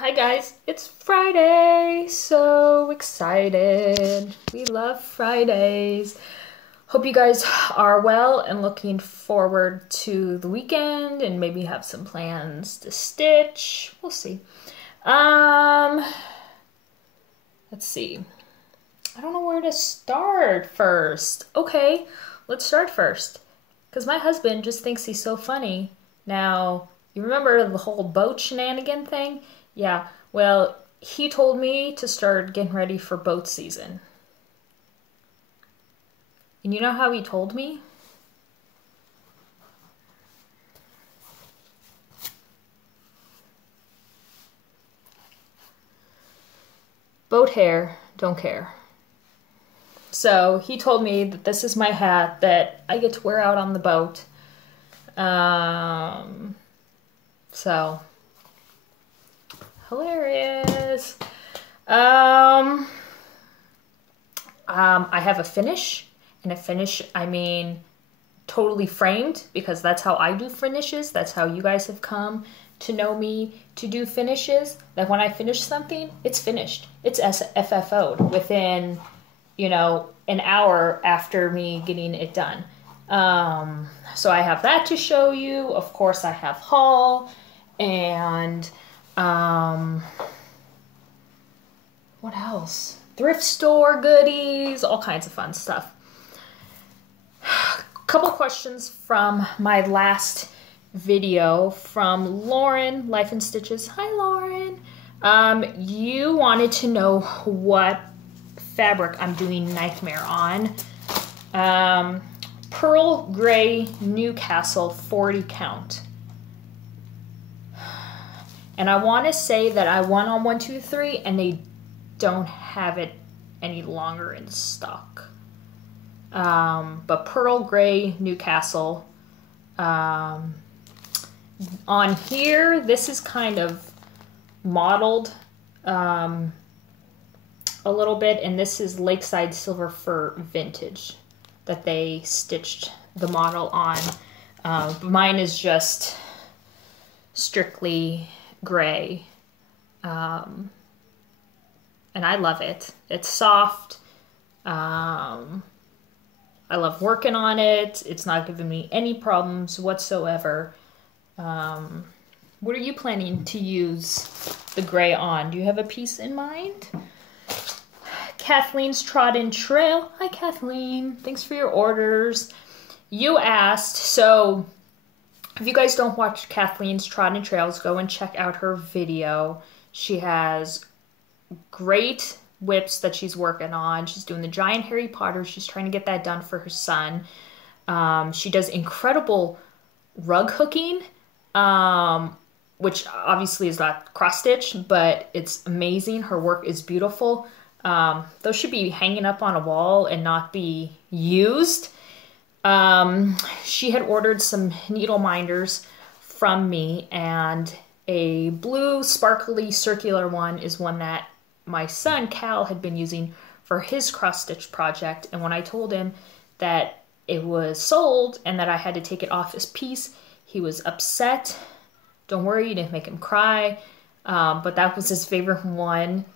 Hi guys, it's Friday. So excited. We love Fridays. Hope you guys are well and looking forward to the weekend and maybe have some plans to stitch. We'll see. Let's see. I don't know where to start first. Okay, let's start first. Because my husband just thinks he's so funny. Now, you remember the whole boat shenanigan thing? Yeah, well, he told me to start getting ready for boat season. And you know how he told me? Boat hair, don't care. So he told me that this is my hat that I get to wear out on the boat. So hilarious. I have a finish, and a finish I mean totally framed, because that's how I do finishes. That's how you guys have come to know me to do finishes. That when I finish something, it's finished. It's FFO'd within, you know, an hour after me getting it done. So I have that to show you. Of course, I have haul and what else? Thrift store goodies, all kinds of fun stuff. Couple questions from my last video from Lauren, Life in Stitches. Hi, Lauren. You wanted to know what fabric I'm doing Nightmare on. Pearl Gray Newcastle 40 count. And I want to say that I won on 123 and they don't have it any longer in stock. But Pearl Gray Newcastle. On here, this is kind of modeled a little bit, and this is Lakeside Silver Fir Vintage that they stitched the model on. Mine is just strictly gray, and I love it. It's soft. I love working on it. It's not giving me any problems whatsoever. What are you planning to use the gray on? Do you have a piece in mind? Kathleen's Trodden Trail. Hi, Kathleen. Thanks for your orders. You asked, so if you guys don't watch Kathleen's Trodden Trails, go and check out her video. She has great whips that she's working on. She's doing the giant Harry Potter. She's trying to get that done for her son. She does incredible rug hooking, which obviously is not cross-stitch, but it's amazing. Her work is beautiful. Those should be hanging up on a wall and not be used. She had ordered some needle minders from me, and a blue sparkly circular one is one that my son Cal had been using for his cross-stitch project. And when I told him that it was sold and that I had to take it off his piece, he was upset. Don't worry, you didn't make him cry. But that was his favorite one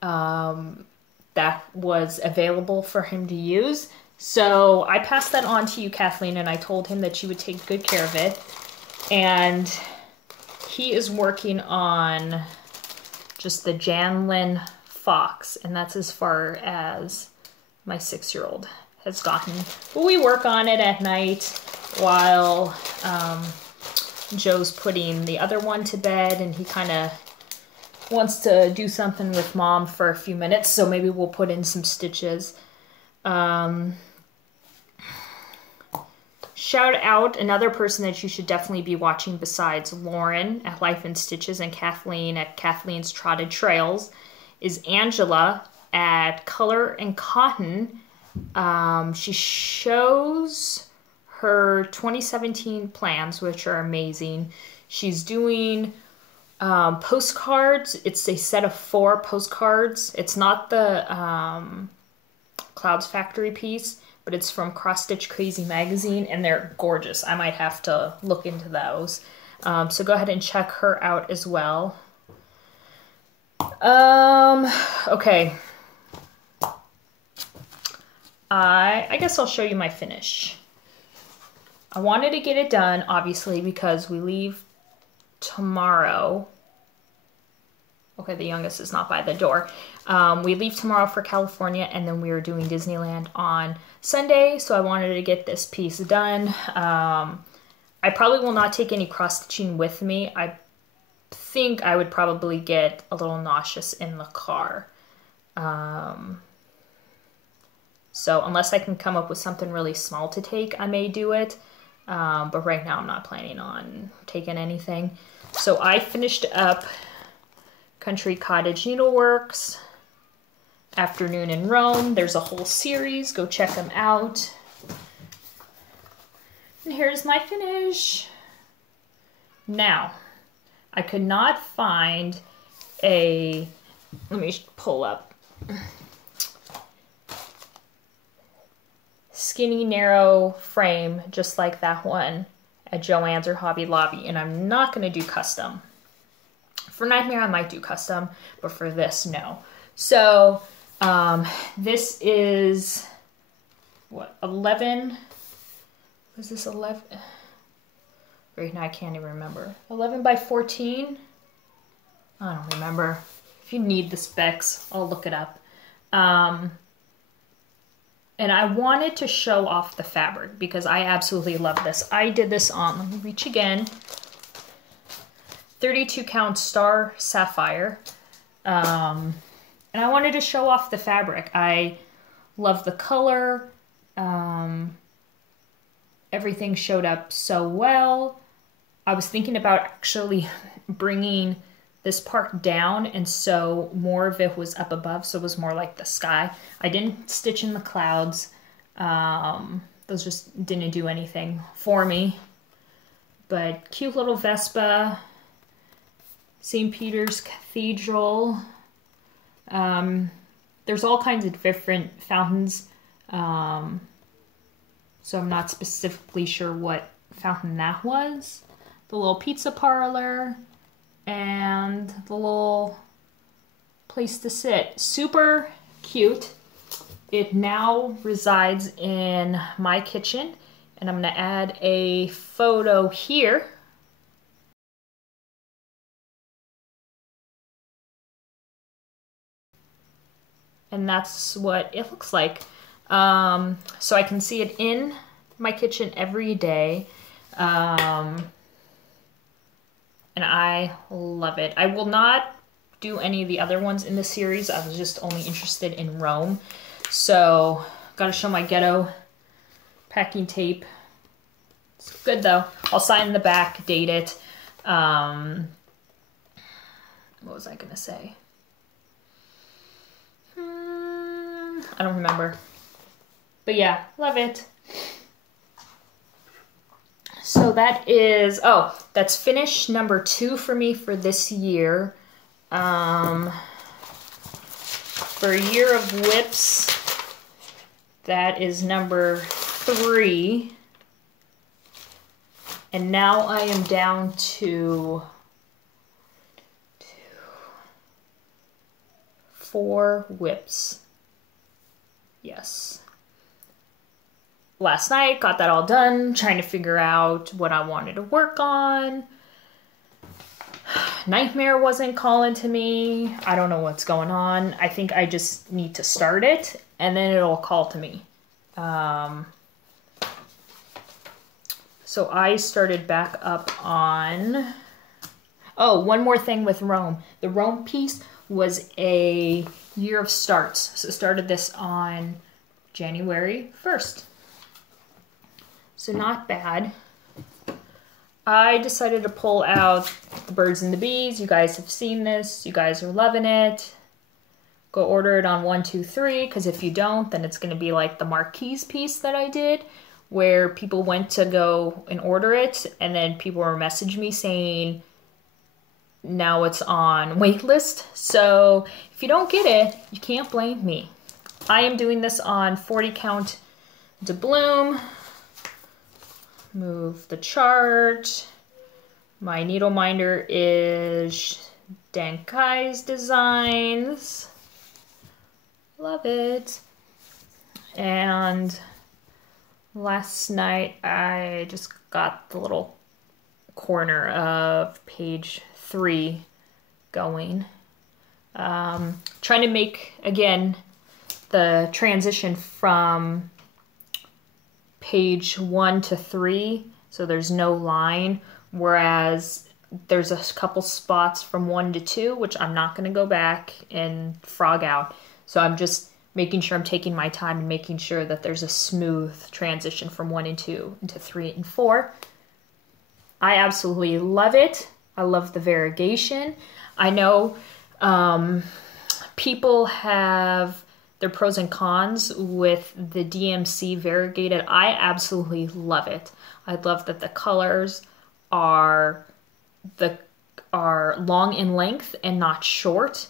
that was available for him to use. So I passed that on to you, Kathleen, and I told him that you would take good care of it. And he is working on just the Janlin Fox, and that's as far as my 6-year-old has gotten. But we work on it at night while Joe's putting the other one to bed, and he kind of wants to do something with Mom for a few minutes, so maybe we'll put in some stitches. Shout out another person that you should definitely be watching besides Lauren at Life in Stitches and Kathleen at Kathleen's Trotted Trails is Angela at Color and Cotton. She shows her 2017 plans, which are amazing. She's doing postcards. It's a set of 4 postcards. It's not the Clouds Factory piece, but it's from Cross Stitch Crazy magazine, and they're gorgeous. I might have to look into those. So go ahead and check her out as well. Okay. I guess I'll show you my finish. I wanted to get it done, obviously, because we leave tomorrow. Okay, the youngest is not by the door. We leave tomorrow for California, and then we are doing Disneyland on Sunday, so I wanted to get this piece done. I probably will not take any cross-stitching with me. I think I would probably get a little nauseous in the car. So unless I can come up with something really small to take, I may do it. But right now I'm not planning on taking anything. So I finished up Country Cottage Needleworks, Afternoon in Rome. There's a whole series. Go check them out. And here's my finish. Now, I could not find a, let me pull up, skinny, narrow frame just like that one at Joann's or Hobby Lobby, and I'm not going to do custom. For Nightmare, I might do custom, but for this, no. So, this is, what, 11? Was this 11? Right now, I can't even remember. 11 by 14? I don't remember. If you need the specs, I'll look it up. And I wanted to show off the fabric because I absolutely love this. I did this on, let me reach again, 32 count Star Sapphire. And I wanted to show off the fabric. I love the color. Everything showed up so well. I was thinking about actually bringing this part down, and so more of it was up above, so it was more like the sky. I didn't stitch in the clouds. Those just didn't do anything for me. But cute little Vespa, St. Peter's Cathedral. There's all kinds of different fountains. So I'm not specifically sure what fountain that was. The little pizza parlor and the little place to sit. Super cute. It now resides in my kitchen, and I'm gonna add a photo here. And that's what it looks like. So I can see it in my kitchen every day. And I love it. I will not do any of the other ones in the series. I was just only interested in Rome. So, gotta show my ghetto packing tape. It's good though. I'll sign the back, date it. What was I gonna say? I don't remember. But yeah, love it. So that is, oh, that's finish number 2 for me for this year. For a year of whips, that is number 3. And now I am down to 4 whips. Yes. Last night, got that all done, trying to figure out what I wanted to work on. Nightmare wasn't calling to me. I don't know what's going on. I think I just need to start it, and then it'll call to me. So I started back up on... Oh, one more thing with Rome. The Rome piece was a year of starts. So I started this on January 1st. So not bad. I decided to pull out the Birds and the Bees. You guys have seen this. You guys are loving it. Go order it on 123, because if you don't, then it's going to be like the Marquise piece that I did, where people went to go and order it, and then people were messaging me saying, now it's on waitlist. So if you don't get it, you can't blame me. I am doing this on 40 count doubloon. Move the chart. My needle minder is Dankai's designs. Love it. And last night I just got the little corner of page 3 going. Trying to make, again, the transition from page 1 to 3, so there's no line, whereas there's a couple spots from 1 to 2, which I'm not going to go back and frog out. So I'm just making sure I'm taking my time and making sure that there's a smooth transition from 1 and 2 into 3 and 4. I absolutely love it. I love the variegation. I know people have their pros and cons with the DMC variegated. I absolutely love it. I love that the colors are long in length and not short.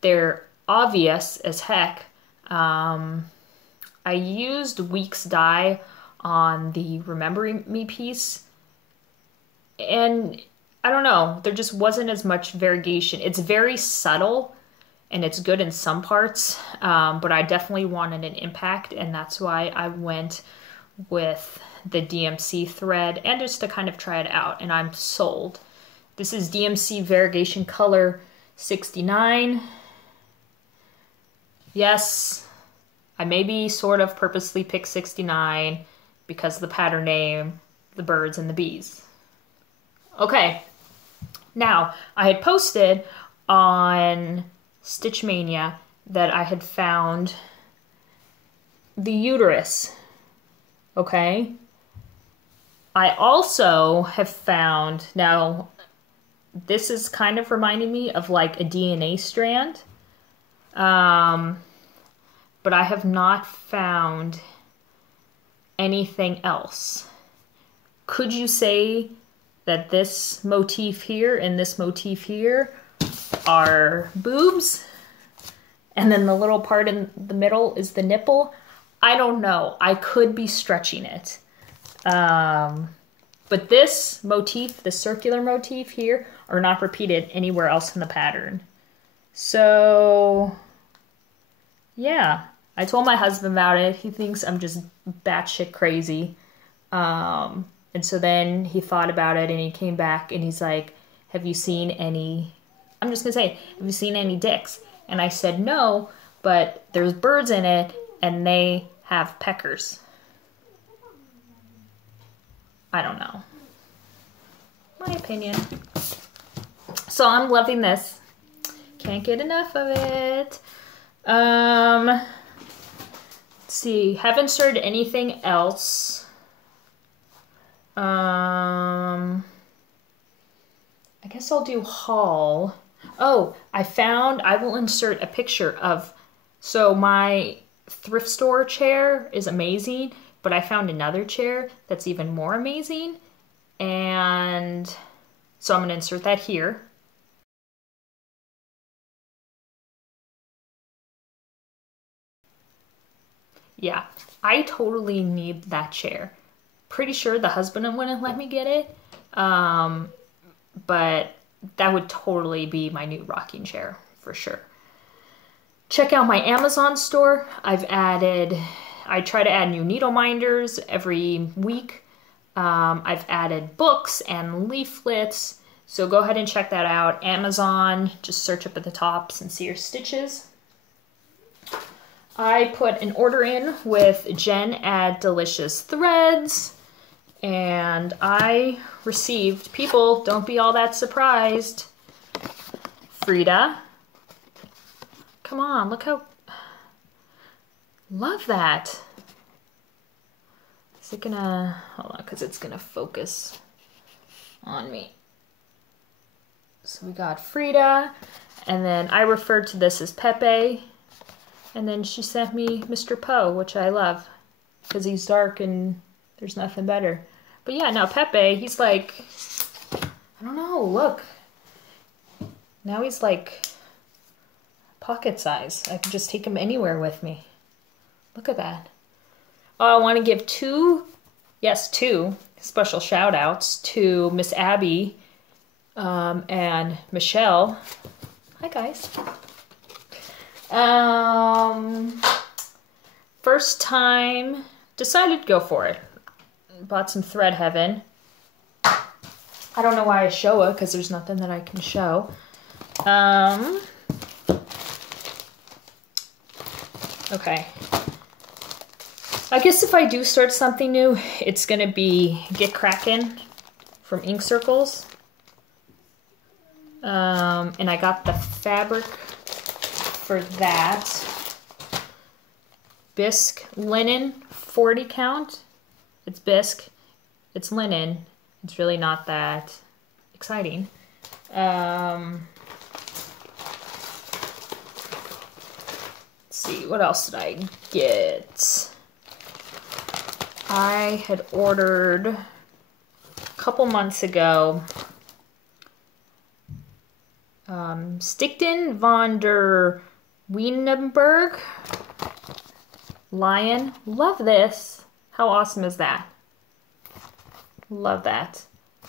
They're obvious as heck. I used Weeks dye on the Remembering Me piece, and I don't know, there just wasn't as much variegation. It's very subtle and it's good in some parts, but I definitely wanted an impact, and that's why I went with the DMC thread, and just to kind of try it out, and I'm sold. This is DMC variegation color 69. Yes, I maybe sort of purposely picked 69 because of the pattern name, the birds and the bees. Okay, now I had posted on Stitch Mania that I had found the uterus. Okay, I also have found, now this is kind of reminding me of like a DNA strand, but I have not found anything else. Could you say that this motif here and this motif here are boobs, and then the little part in the middle is the nipple? I don't know. I could be stretching it. But this motif, the circular motif here, are not repeated anywhere else in the pattern. So, yeah. I told my husband about it. He thinks I'm just batshit crazy. And so then he thought about it and he came back and he's like, have you seen any, I'm just going to say, have you seen any dicks? And I said, no, but there's birds in it and they have peckers. I don't know. My opinion. So I'm loving this. Can't get enough of it. Let's see. Haven't started anything else. I guess I'll do haul. Oh, I will insert a picture of, so my thrift store chair is amazing, but I found another chair that's even more amazing. And so I'm going to insert that here. Yeah, I totally need that chair. Pretty sure the husband wouldn't let me get it. But that would totally be my new rocking chair for sure. Check out my Amazon store. I try to add new needle minders every week. I've added books and leaflets. So go ahead and check that out. Amazon, just search up at the top Sincere Stitches. I put an order in with Jen at Delicious Threads. And I received, people, don't be all that surprised. Frida. Come on, look how, love that. Is it gonna, hold on, because it's gonna focus on me. So we got Frida, and then I referred to this as Pepe, and then she sent me Mr. Poe, which I love, because he's dark and there's nothing better. But yeah, now Pepe, he's like, I don't know, look. Now he's like pocket size. I can just take him anywhere with me. Look at that. Oh, I want to give two special shout outs to Miss Abby And Michelle. Hi, guys. First time, decided to go for it. Bought some Thread Heaven. I don't know why I show it, because there's nothing that I can show. Okay. I guess if I do start something new, it's going to be get Kraken from Ink Circles. And I got the fabric for that. Bisque linen, 40 count. It's bisque. It's linen. It's really not that exciting. Let's see, what else did I get? I had ordered a couple months ago Stickideen von der Wiehenburg Lion. Love this. How awesome is that? Love that.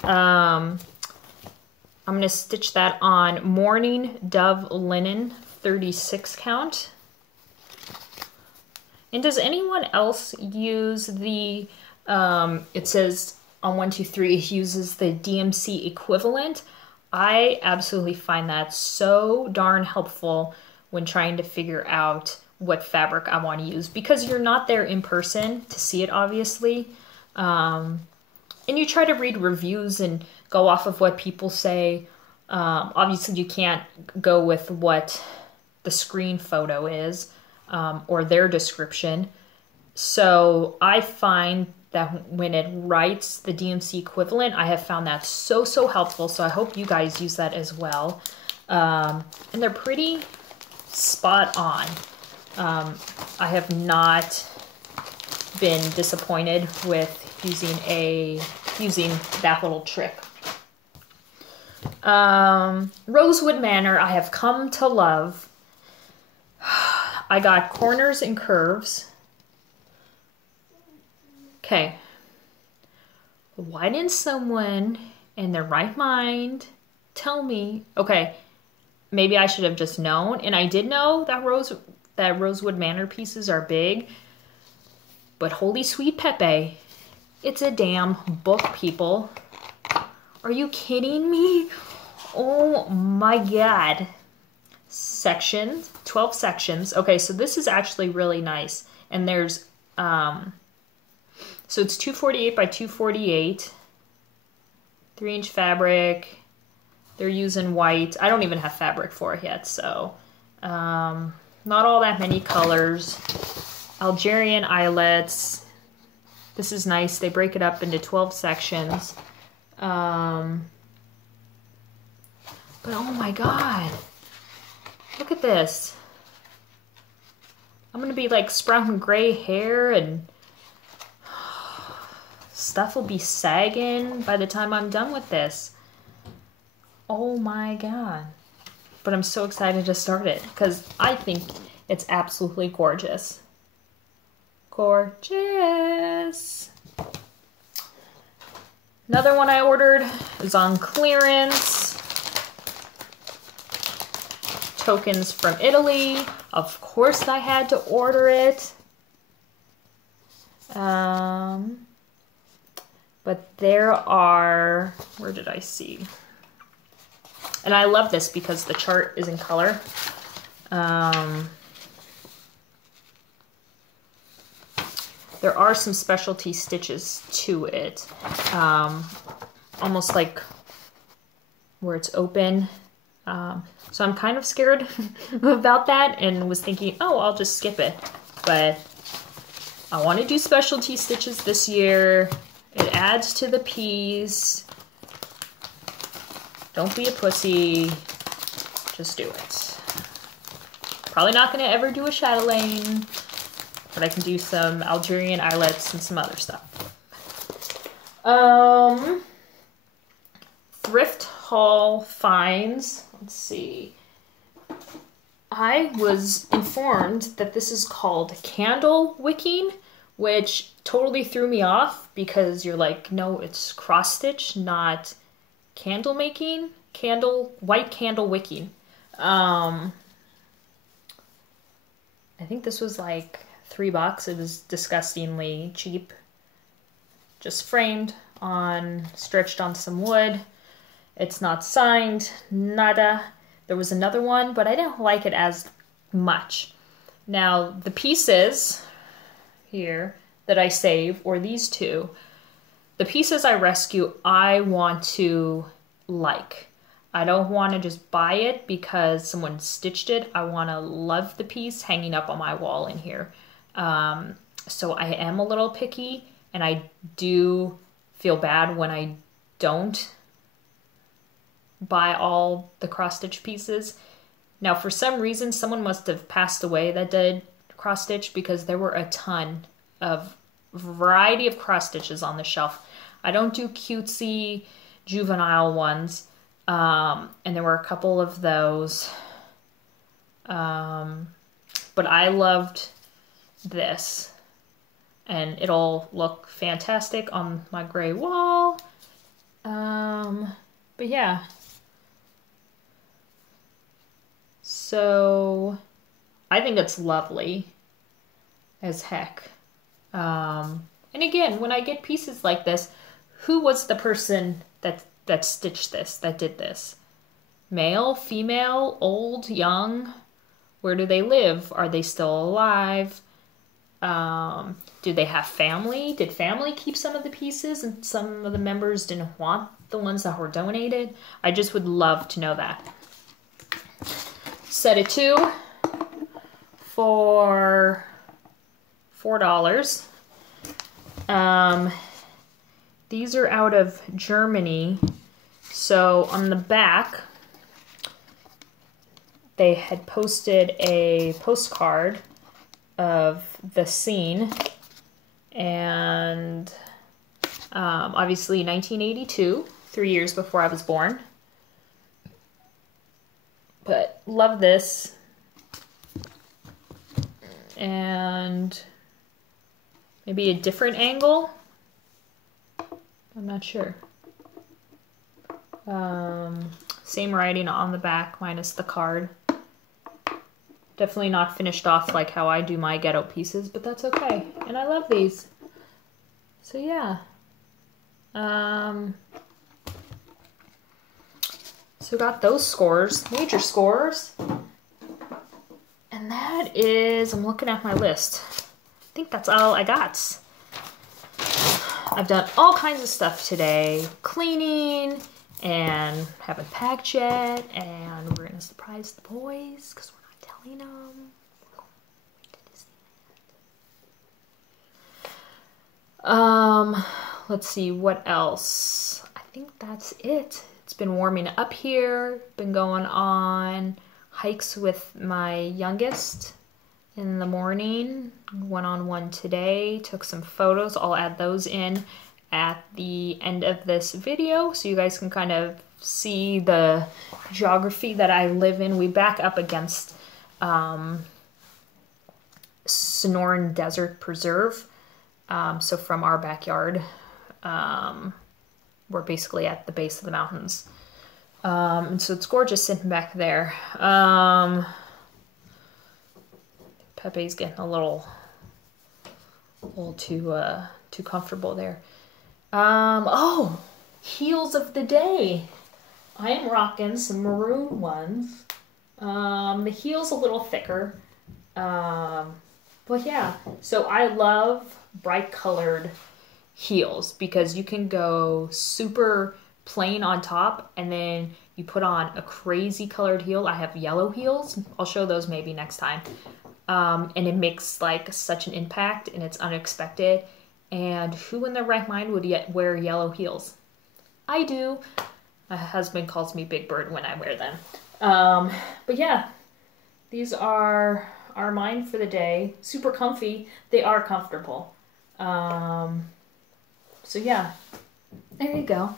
I'm going to stitch that on Morning Dove Linen 36 count. And does anyone else use the, it says on 123, it uses the DMC equivalent. I absolutely find that so darn helpful when trying to figure out what fabric I want to use, because you're not there in person to see it, obviously. And you try to read reviews and go off of what people say. Obviously, you can't go with what the screen photo is or their description. So I find that when it writes the DMC equivalent, I have found that so helpful. So I hope you guys use that as well. And they're pretty spot on. I have not been disappointed with using that little trick. Rosewood Manor, I have come to love. I got corners and curves. Okay. Why didn't someone in their right mind tell me? Okay, maybe I should have just known, and I did know that Rosewood Manor pieces are big, but holy sweet Pepe, it's a damn book, people. Are you kidding me? Oh my god. Sections, 12 sections. Okay, so this is actually really nice. And there's, so it's 248 by 248, 3-inch fabric. They're using white. I don't even have fabric for it yet, so not all that many colors. Algerian eyelets. This is nice. They break it up into 12 sections. But oh my god. Look at this. I'm gonna be like sprouting gray hair and stuff will be sagging by the time I'm done with this. Oh my god. But I'm so excited to start it because I think it's absolutely gorgeous. Gorgeous. Another one I ordered is on clearance. Tokens from Italy. Of course I had to order it. But there are, where did I see? And I love this because the chart is in color. There are some specialty stitches to it. Almost like where it's open. So I'm kind of scared about that and was thinking, oh, I'll just skip it. But I want to do specialty stitches this year. It adds to the piece. Don't be a pussy. Just do it. Probably not going to ever do a chatelaine, but I can do some Algerian eyelets and some other stuff. Thrift Haul finds. Let's see. I was informed that this is called candle wicking, which totally threw me off because you're like, no, it's cross stitch, not candle making, white candle wicking. I think this was like $3. It was disgustingly cheap. Just framed on, stretched on some wood. It's not signed, nada. There was another one, but I didn't like it as much. Now, the pieces here that I save, or these two, the pieces I rescue, I want to like. I don't want to just buy it because someone stitched it. I want to love the piece hanging up on my wall in here. So I am a little picky, and I do feel bad when I don't buy all the cross-stitch pieces. Now, for some reason, someone must have passed away that did cross-stitch, because there were a ton of variety of cross-stitches on the shelf. I don't do cutesy juvenile ones. And there were a couple of those. But I loved this. And it'll look fantastic on my gray wall. But yeah. So I think it's lovely as heck. And again, when I get pieces like this, who was the person that stitched this, that did this? Male, female, old, young? Where do they live? Are they still alive? Do they have family? Did family keep some of the pieces and some of the members didn't want the ones that were donated? I just would love to know that. Set of 2 for $4. These are out of Germany. So on the back, they had posted a postcard of the scene, and obviously 1982, 3 years before I was born. But love this. And maybe a different angle. I'm not sure. Same writing on the back minus the card. Definitely not finished off like how I do my ghetto pieces, but that's okay. And I love these. So yeah. So got those scores, major scores. And that is, I'm looking at my list. I think that's all I got. I've done all kinds of stuff today. Cleaning, and haven't packed yet, and we're gonna surprise the boys because we're not telling them. We're going to Disneyland. Let's see, what else? I think that's it. It's been warming up here. Been going on hikes with my youngest in the morning. Went on one today, took some photos. I'll add those in at the end of this video so you guys can kind of see the geography that I live in. We back up against Sonoran Desert Preserve. So from our backyard, we're basically at the base of the mountains. And so it's gorgeous sitting back there. Pepe's getting a little too comfortable there. Oh, heels of the day. I am rocking some maroon ones. The heel's a little thicker. But yeah, so I love bright colored heels because you can go super plain on top and then you put on a crazy colored heel. I have yellow heels. I'll show those maybe next time. And it makes like such an impact and it's unexpected. And who in their right mind would yet wear yellow heels? I do. My husband calls me Big Bird when I wear them. But yeah, these are mine for the day. Super comfy. They are comfortable. So yeah, there you go.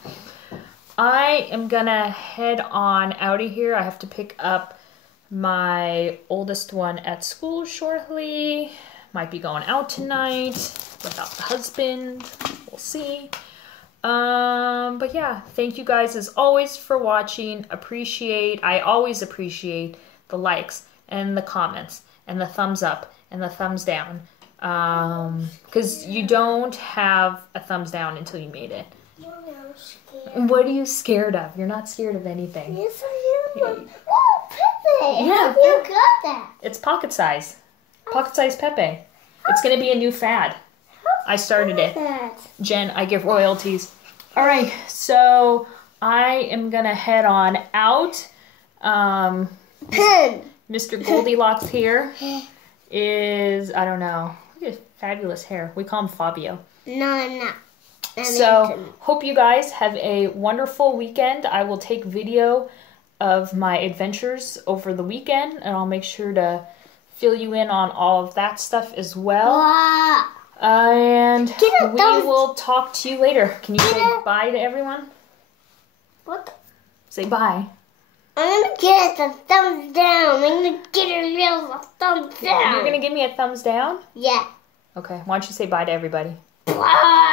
I am gonna head on out of here. I have to pick up my oldest one at school shortly. Might be going out tonight without the husband. We'll see. But yeah, thank you guys as always for watching. I always appreciate the likes and the comments and the thumbs up and the thumbs down. Because you don't have a thumbs down until you made it. What are you scared of? You're not scared of anything. Yes, I am. Oh, Pepe! Yeah. How have you got that? It's pocket size. Pocket size Pepe. It's going to be a new fad. I started it. Jen, I give royalties. All right, so I am going to head on out. Mr. Goldilocks here is, I don't know, look at his fabulous hair. We call him Fabio. No, I'm not. So, hope you guys have a wonderful weekend. I will take video of my adventures over the weekend, and I'll make sure to fill you in on all of that stuff as well. And we will talk to you later. Can you say bye to everyone? What? Say bye. I'm going to get a thumbs down. I'm going to get a real thumbs down. You're going to give me a thumbs down? Yeah. Okay, why don't you say bye to everybody? Bye.